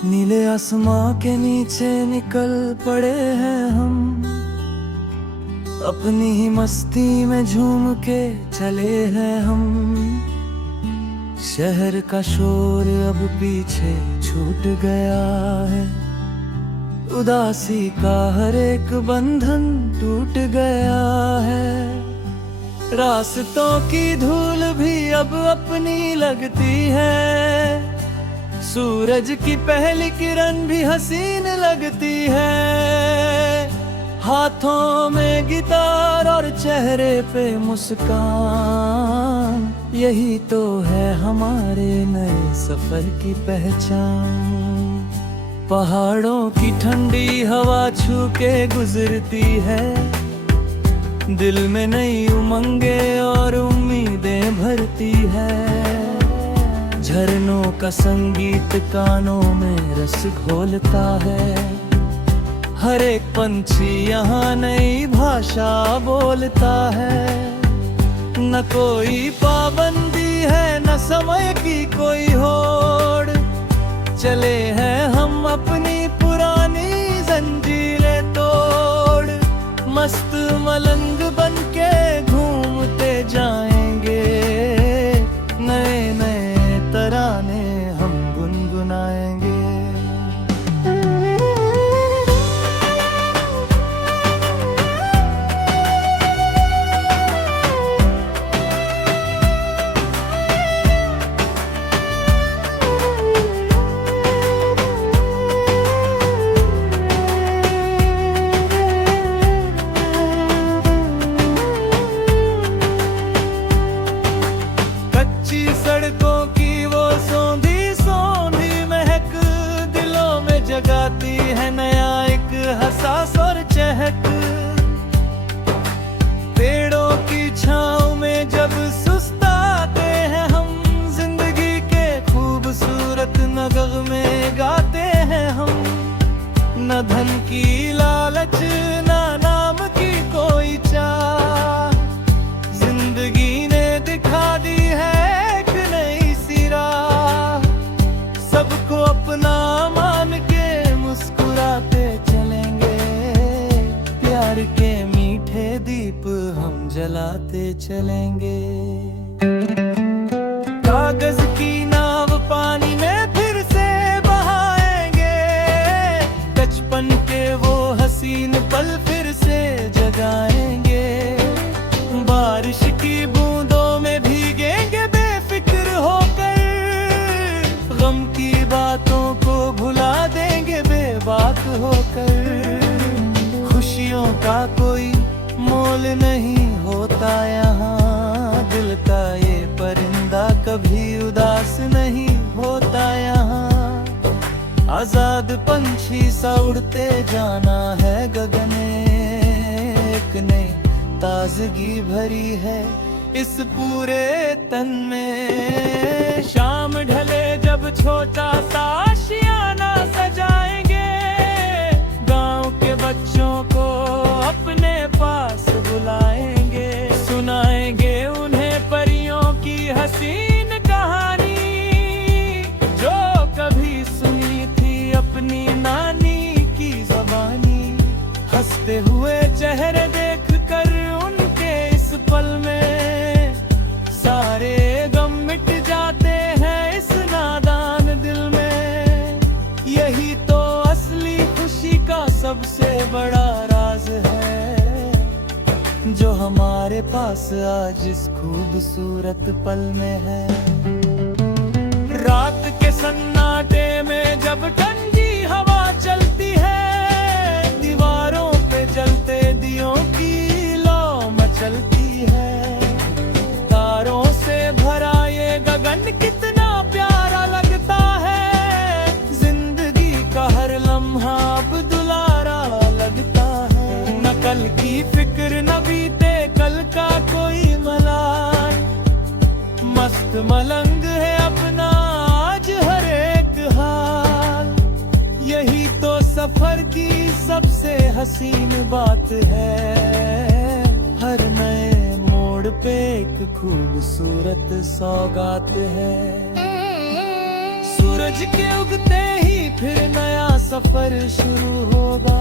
नीले आसमां के नीचे निकल पड़े हैं हम, अपनी ही मस्ती में झूम के चले हैं हम। शहर का शोर अब पीछे छूट गया है, उदासी का हर एक बंधन टूट गया है। रास्तों की धूल भी अब अपनी लगती है, सूरज की पहली किरण भी हसीन लगती है। हाथों में गिटार और चेहरे पे मुस्कान, यही तो है हमारे नए सफर की पहचान। पहाड़ों की ठंडी हवा छू के गुजरती है, दिल में नई उमंगे और उम्मीदें भरती है। झरनों का संगीत कानों में रस घोलता है, हर एक पंछी यहाँ नई भाषा बोलता है। न कोई पाबंदी है, न समय की कोई होड़, चले हैं हम अपनी पुरानी जंजीरें तोड़। मस्त मलंग बनके घूमते जाएंगे, नए नए तराने हम गुनगुनाएंगे। सड़कों की वो सौंधी सौंधी महक दिलों में जगाती है नया एक हसास और चहक। पेड़ों की छांव में जब सुस्ताते हैं हम, जिंदगी के खूबसूरत नगमे गाते हैं हम। न धन की लालच, न नाम की कोई चाह, जिंदगी ने दिखा दी है सबको अपना मान के मुस्कुराते चलेंगे। प्यार के मीठे दीप हम जलाते चलेंगे। कागज की नाव पानी में फिर से बहाएंगे, बचपन के वो हसीन पल फिर से जगाएंगे। बारिश की बूंदों में भीगेंगे बेफिक्र होकर, गम की बातों को भुला देंगे बेबाक होकर। खुशियों का कोई मोल नहीं होता यहाँ, दिल का ये परिंदा कभी उदास नहीं होता यहाँ। आजाद पंछी सा उड़ते जाना है गगने, एक नई ताजगी भरी है इस पूरे तन में। शाम ढले जब छोटा सा आशियाना सजाएंगे, गांव के बच्चों को अपने पास बुलाएंगे। सुनाएंगे उन्हें परियों की हसीन कहानी, जो कभी सुनी थी अपनी नानी की ज़बानी। हंसते हुए चेहरे देख कर उनके इस पल में, सारे गम मिट जाते हैं इस नादान दिल में। यही तो असली खुशी का सबसे बड़ा राज है, जो हमारे पास आज इस खूबसूरत पल में है। रात के सन्नाटे में जब ठंडी हवा चलती है, दीवारों पे जलते दियों की लौ मचलती है। तारों से भरा ये गगन कितना प्यारा लगता है, जिंदगी का हर लम्हा अब दुलारा लगता है। न कल की फिक्र न बीते कल का कोई मलाल, मस्त मलंग है अपना आज हर एक हाल। यही तो सफर की सबसे हसीन बात है, हर नए मोड़ पे एक खूबसूरत सौगात है। सूरज के उगते ही फिर नया सफर शुरू होगा,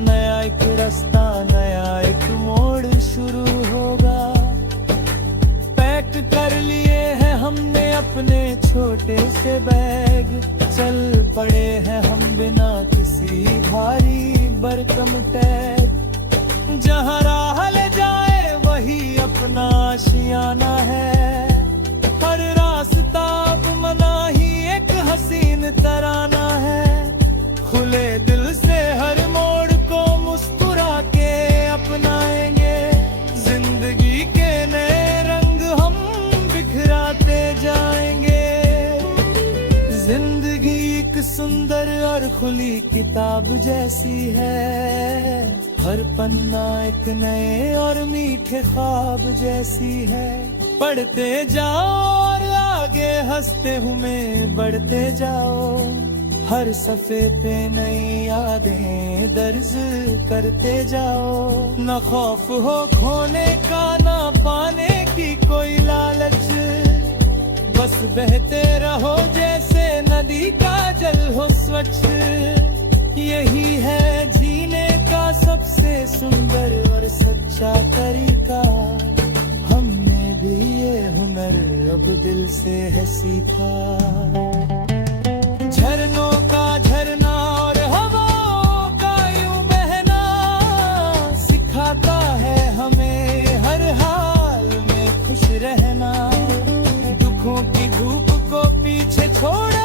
नया एक रास्ता, नया एक मोड़ शुरू होगा। पैक कर लिए हैं हमने अपने छोटे से बैग, चल पड़े हैं हम बिना किसी भारी भरकम टैग। जहाँ राह ले जाए वही अपना आशियाना है, हर रास्ता अब मना ही एक हसीन तराना है। खुले दिल से हर मोड़ को मुस्कुरा के अपनाएंगे, जिंदगी के नए रंग हम बिखराते जाएंगे। जिंदगी एक सुंदर और खुली किताब जैसी है, हर पन्ना एक नए और मीठे ख्वाब जैसी है। पढ़ते जाओ और आगे हंसते हुए बढ़ते जाओ, हर सफ़े पे नई यादें दर्ज करते जाओ। न खौफ हो खोने का, न पाने की कोई लालच, बस बहते रहो जैसे नदी का जल हो स्वच्छ। यही है जीने का सबसे सुंदर और सच्चा तरीका, हमने भी ये हुनर अब दिल से है सीखा। झरनों का झरना और हवाओं का यूं बहना, सिखाता है हमें हर हाल में खुश रहना। दुखों की धूप को पीछे छोड़ा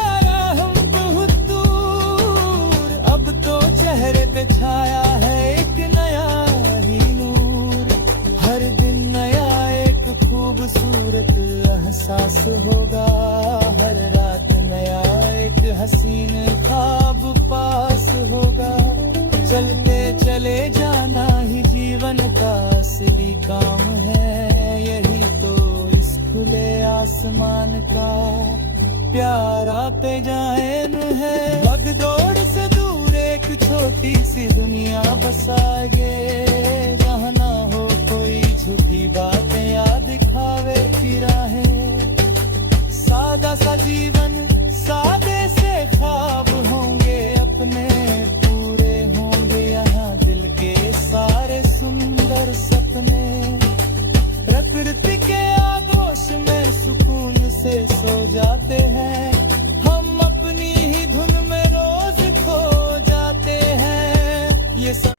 हम बहुत दूर, अब तो चेहरे पे छाया है एक नया ही नूर। हर दिन नया एक खूबसूरत एहसास होगा, हर रात नया एक हसीन ख्वाब पास होगा। चलते चले जाना ही जीवन का असली काम है, यही तो इस खुले आसमान का प्यारा पैजान है। भगदौड़ से दूर एक छोटी सी दुनिया बसाएंगे, जहाँ ना हो कोई झूठी बातें या दिखावे की राहें। सादा सा जीवन, सादे से ख्वाब होंगे अपने पूरे, होंगे यहाँ दिल के सारे सुंदर सपने। प्रकृति के आगोश में सुकून से सो जाते हैं, हम अपनी ही धुन में रोज खो जाते हैं। ये सब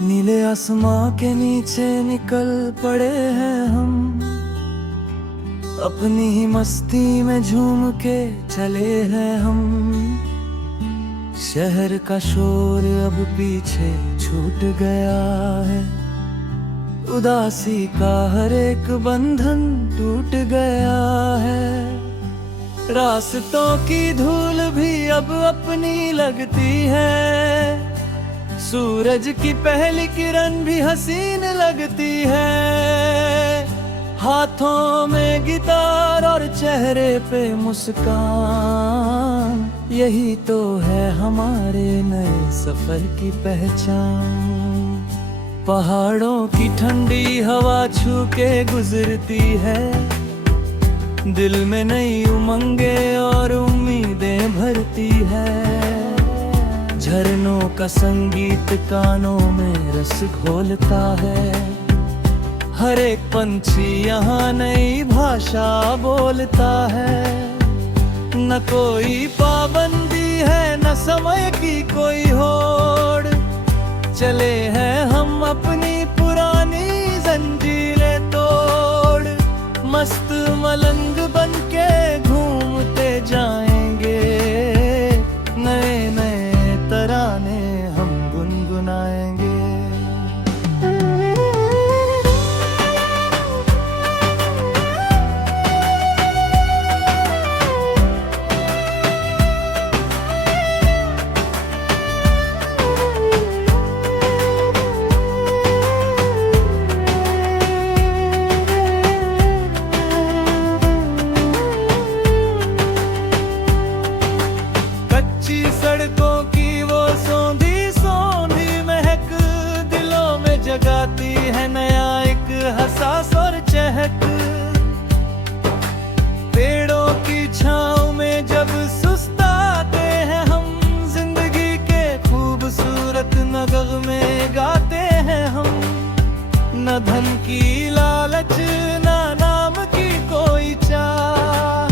नीले आसमां के नीचे निकल पड़े हैं हम, अपनी ही मस्ती में झूम के चले हैं हम। शहर का शोर अब पीछे छूट गया है, उदासी का हर एक बंधन टूट गया है। रास्तों की धूल भी अब अपनी लगती है, सूरज की पहली किरण भी हसीन लगती है। हाथों में गिटार और चेहरे पे मुस्कान, यही तो है हमारे नए सफर की पहचान। पहाड़ों की ठंडी हवा छू के गुजरती है, दिल में नई उमंगे और उम्मीदें भरती है। झरनों का संगीत कानों में रस घोलता है, हर एक पंछी यहाँ नई भाषा बोलता है। न कोई पाबंदी है, न समय की कोई होड़, चले हैं हम अपनी पुरानी जंजीरें तोड़। मस्त मलंग बन के घूमते जाएंगे, नए नए तराने हम गुनगुनाएंगे। महक। पेड़ों की छांव में जब सुस्ताते हैं हम, जिंदगी के खूबसूरत नगमे गाते हैं हम। न धन की लालच, न नाम की कोई चाह,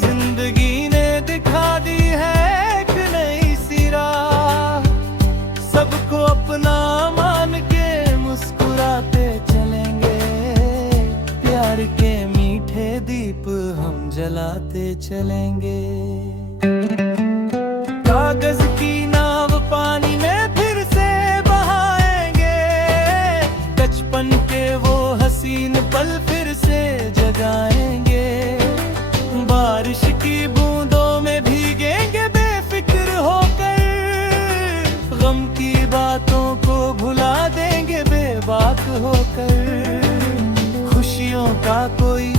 जिंदगी ने दिखा दी है एक नई सी राह। सबको अपना मान के मुस्कुराते चलेंगे, प्यार के मीठे दीप हम जलाते चलेंगे। कागज की नाव पानी में फिर से बहाएंगे, बचपन के वो हसीन पल फिर से जगाएंगे। बारिश की बूंदों में भीगेंगे बेफिक्र होकर, गम की बातों को भुला देंगे बेबाक होकर। खुशियों का कोई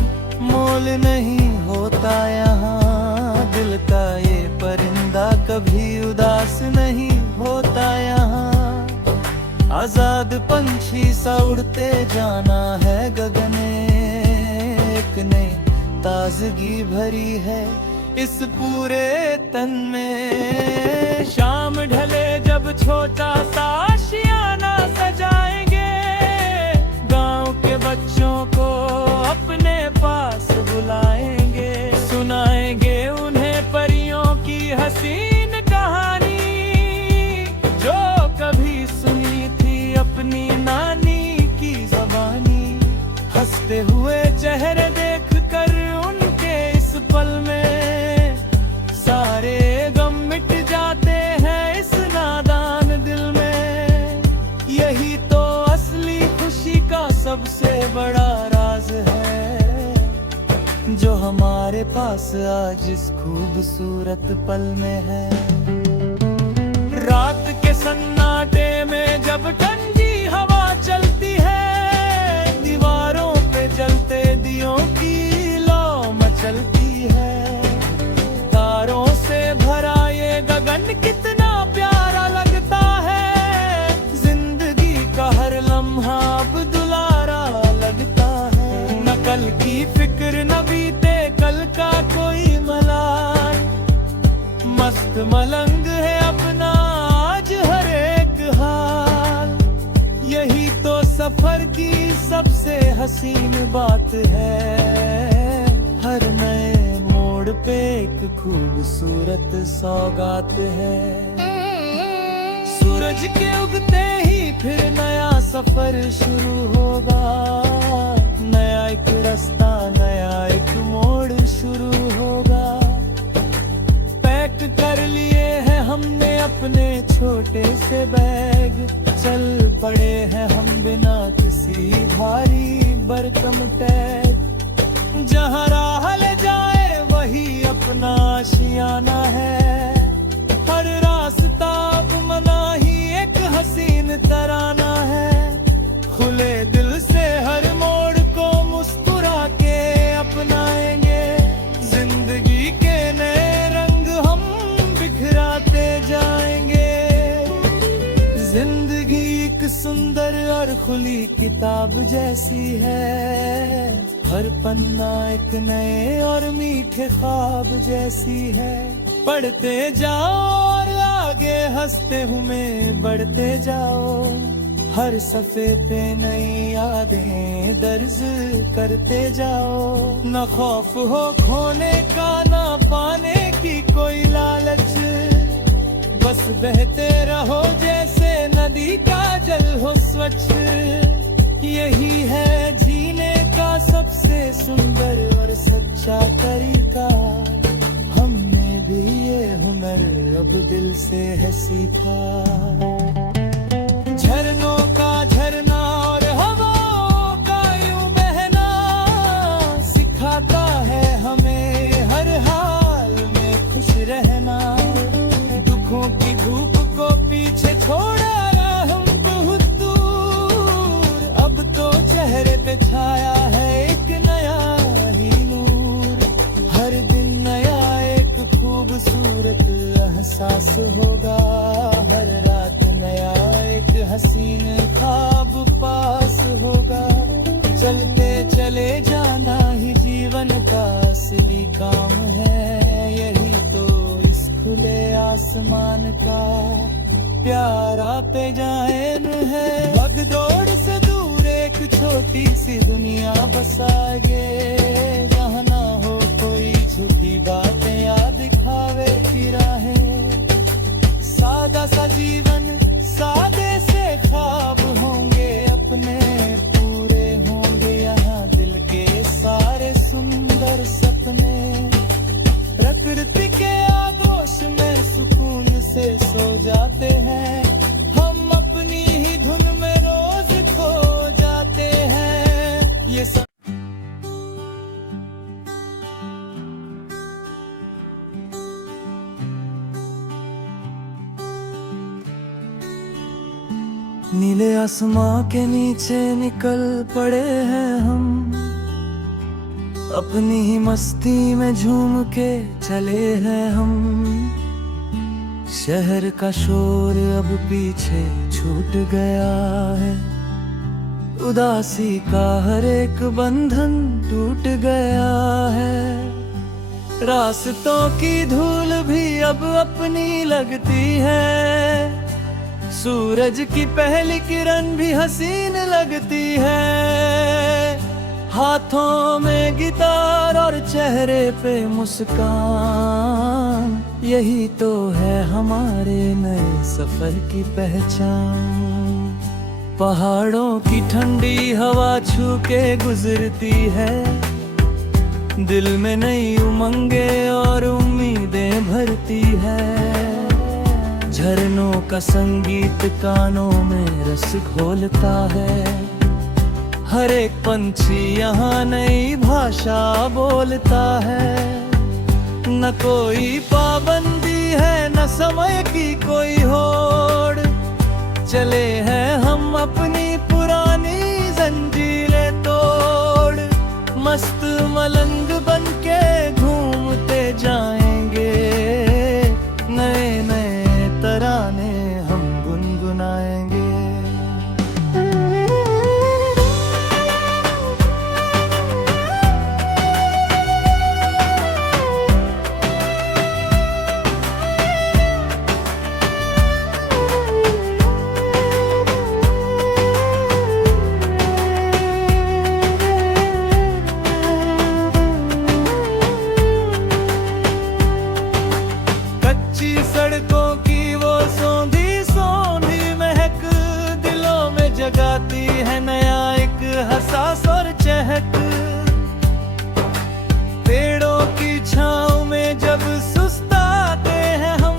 मोल नहीं होता यहाँ, दिल का ये परिंदा कभी उदास नहीं होता यहाँ। आजाद पंछी सा उड़ते जाना है गगने, एक नई ताजगी भरी है इस पूरे तन में। शाम ढले जब छोटा सा आशियाना सजाएंगे, गांव के बच्चों को अपने पास बुलाएंगे। सुनाएंगे उन्हें परियों की हसीन कहानी, जो कभी सुनी थी अपनी नानी की ज़बानी। हंसते हुए चेहरे देख कर उनके इस पल में, सारे गम मिट जाते हैं इस नादान दिल में। यही तो असली खुशी का सबसे बड़ा राज है, जो हमारे पास आज इस खूबसूरत पल में है। रात के सन्नाटे में जब ठंडी हवा चलती है, दीवारों पे जलते दियों की लौ मचलती है। तारों से भरा ये गगन कितना प्यारा लगता है, जिंदगी का हर लम्हा अब दुलारा लगता है। न कल की फिक्र न बीते कल का कोई मलाल, मस्त मलंग है अपना आज हर एक हाल। यही तो सफर की सबसे हसीन बात है, हर नए मोड़ पे एक खूबसूरत सौगात है। सूरज के उगते ही फिर नया सफर शुरू होगा, नया एक रास्ता नया एक मोड़ शुरू होगा। पैक कर लिए हैं हमने अपने छोटे से बैग, चल पड़े हैं हम बिना किसी भारी भरकम टैग। जहाँ राह ले जाए वही अपना आशियाना है, हर रास्ता अब मनाही एक हसीन तराना है। खुले दिल से हर मोड़ को मुस्कुरा के अपनाएंगे, जिंदगी के नए रंग हम बिखराते जाएंगे। जिंदगी एक सुंदर और खुली किताब जैसी है, हर पन्ना एक नए और मीठे ख्वाब जैसी है। पढ़ते जाओ और आगे हंसते हुए बढ़ते जाओ, हर सफ़े पे नई यादें दर्ज करते जाओ। न खौफ हो खोने का न पाने की कोई लालच, बस बहते रहो जैसे नदी का जल हो स्वच्छ। यही है जीने का सबसे सुंदर और सच्चा तरीका, हमने भी ये हुनर अब दिल से है सीखा। झरनों का झरना और हवाओं का यूं बहना, सिखाता है हमें हर हाल में खुश रहना। दुखों की धूप को पीछे छोड़ आया हम बहुत दूर, अब तो चेहरे पे छाया है एक नया ही नूर। हर दिन नया एक खूबसूरत एहसास होगा, हर रात चले जाना ही जीवन का असली काम है। यही तो इस खुले आसमान का प्यारा पे जान है। भगदौड़ से दूर एक छोटी सी दुनिया बसाएंगे, जहाँ ना हो कोई झूठी बातें या दिखावे की राहें। सादा सा जीवन, सादे से ख्वाब होंगे अपने पूरे होंगे, यहाँ दिल के सारे सुंदर सपने। प्रकृति के आगोश में सुकून से सो जाते हैं हम, अपनी ही धुन में रोज खो जाते हैं। ये सब नीले आसमां के नीचे निकल पड़े हैं हम, अपनी ही मस्ती में झूम के चले हैं हम। शहर का शोर अब पीछे छूट गया है, उदासी का हर एक बंधन टूट गया है। रास्तों की धूल भी अब अपनी लगती है, सूरज की पहली किरण भी हसीन लगती है। हाथों में गिटार और चेहरे पे मुस्कान, यही तो है हमारे नए सफर की पहचान। पहाड़ों की ठंडी हवा छू के गुजरती है, दिल में नई उमंगे और उम्मीदें भरती है। झरनों का संगीत कानों में रस घोलता है, हर एक पंछी यहाँ नई भाषा बोलता है। न कोई पाबंदी है न समय की कोई होड़, चले हैं हम अपनी पुरानी जंजीरें तोड़। मस्त मलंग बन के घूमते जाएंगे, नए नए तराने हम गुनगुनाएंगे। कच्ची सड़कों की वो सौंधी सौंधी महक दिलों में जगाती है नया एक हसास और चहक। पेड़ों की छाँव में जब सुस्ताते हैं हम,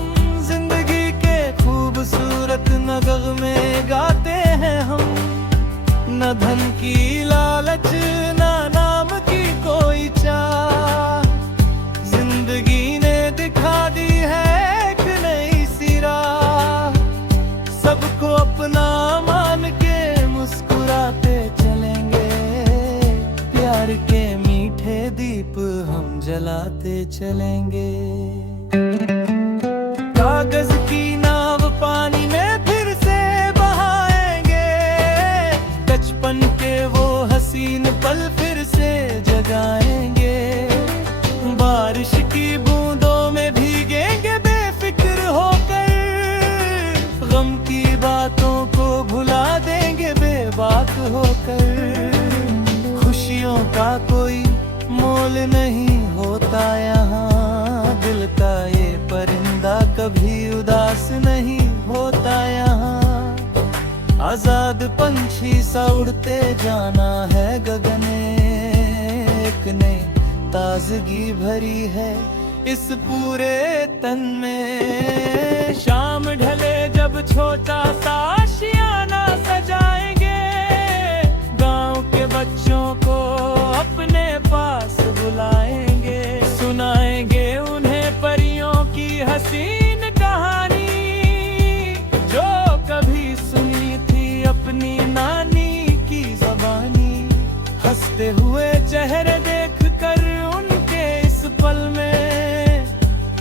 जिंदगी के खूबसूरत नगमे गाते हैं हम। न धन की लालच न नाम की कोई चाह, जिंदगी ने दिखा दी है एक नई सी राह। सबको अपना मान के मुस्कुराते चलेंगे, प्यार के मीठे दीप हम जलाते चलेंगे। कागज की नाव पानी में फिर से बहाएंगे, बचपन के वो हसीन पल फिर से जगाएंगे। बारिश की बूंदों में भीगेंगे बेफिक्र होकर, गम की बातों को भुला देंगे बेबाक होकर। खुशियों का कोई मोल नहीं होता यहाँ, दिल का ये परिंदा कभी उदास नहीं होता यहाँ। आजाद पंछी सा उड़ते जाना है गगने, एक नई ताजगी भरी है इस पूरे तन में। शाम ढले जब छोटा सा आशियाना सजाएंगे, गांव के बच्चों को अपने पास बुलाएंगे। सुनाएंगे उन्हें परियों की हसीन कहानी, जो कभी सुनी थी अपनी नानी की ज़बानी। हंसते हुए चेहरे देख कर उनके इस पल में,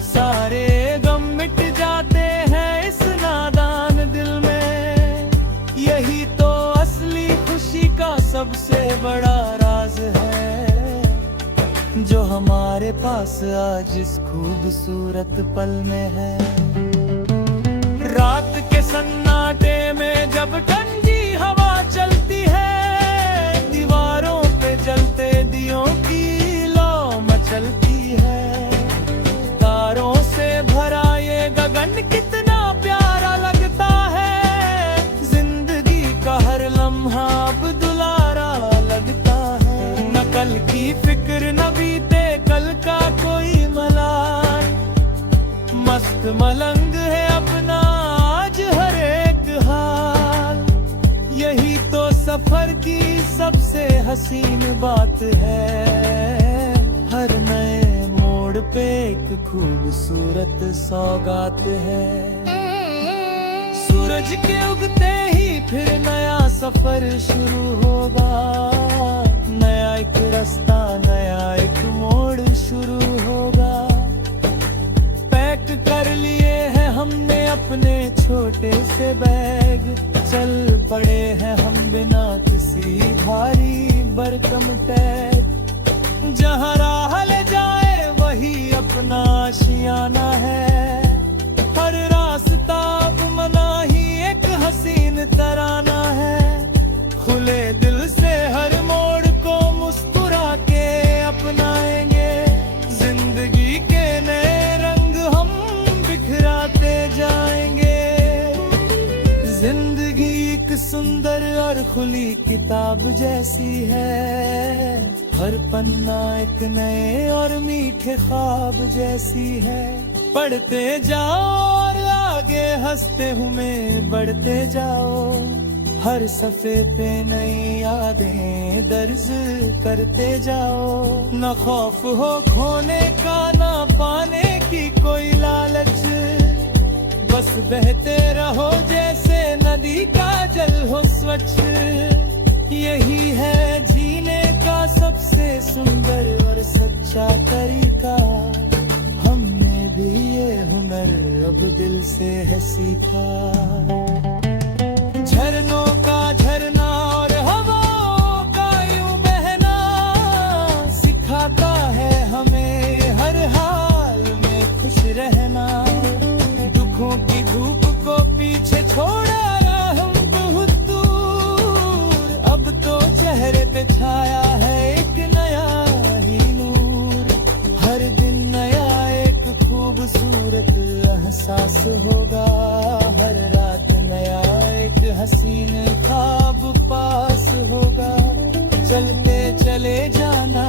सारे गम मिट जाते हैं इस नादान दिल में। यही तो जो हमारे पास आज इस खूबसूरत पल में है। रात के सन्नाटे में जब ठंडी हवा चलती है, दीवारों पे जलते दियों की लौ मचलती है। तारों से भरा ये गगन कितना प्यारा लगता है, जिंदगी का हर लम्हा अब दुलारा लगता है। न कल की फिक्र न बीते कल का कोई मलाल, मस्त मलंग है अपना आज हर एक हाल। यही तो सफर की सबसे हसीन बात है, हर नए मोड़ पे एक खूबसूरत सौगात है। सूरज के उगते ही फिर नया सफर शुरू होगा, नया एक रास्ता नया एक मोड़ शुरू होगा। पैक कर लिए हैं हमने अपने छोटे से बैग, चल पड़े हैं हम बिना किसी भारी भरकम टैग। जहाँ राह ले जाए वही अपना आशियाना है, हर रास्ता अब मनाही एक हसीन तराना है। खुले दिल से हर मोड़ को मुस्कुरा के अपनाएंगे, जिंदगी के नए रंग हम बिखराते जाएंगे। जिंदगी एक सुंदर और खुली किताब जैसी है, हर पन्ना एक नए और मीठे ख्वाब जैसी है। पढ़ते जाओ और आगे हंसते हुए बढ़ते जाओ, हर सफ़े पे नई यादें दर्ज करते जाओ। न खौफ हो खोने का न पाने की कोई लालच, बस बहते रहो जैसे नदी का जल हो स्वच्छ। यही है जीने का सबसे सुंदर और सच्चा तरीका, हमने भी ये हुनर अब दिल से है सीखा। झरनों का झरना और हवाओं का यूं बहना सिखाता है हमें हर हाल में खुश रहना। दुखों की धूप को पीछे छोड़ा हम बहुत दूर, अब तो चेहरे पे छाया है एक नया ही नूर। हर दिन नया एक खूबसूरत एहसास होगा, हर रात नया एक हसीन ख्वाब पास होगा। चलते चले जाना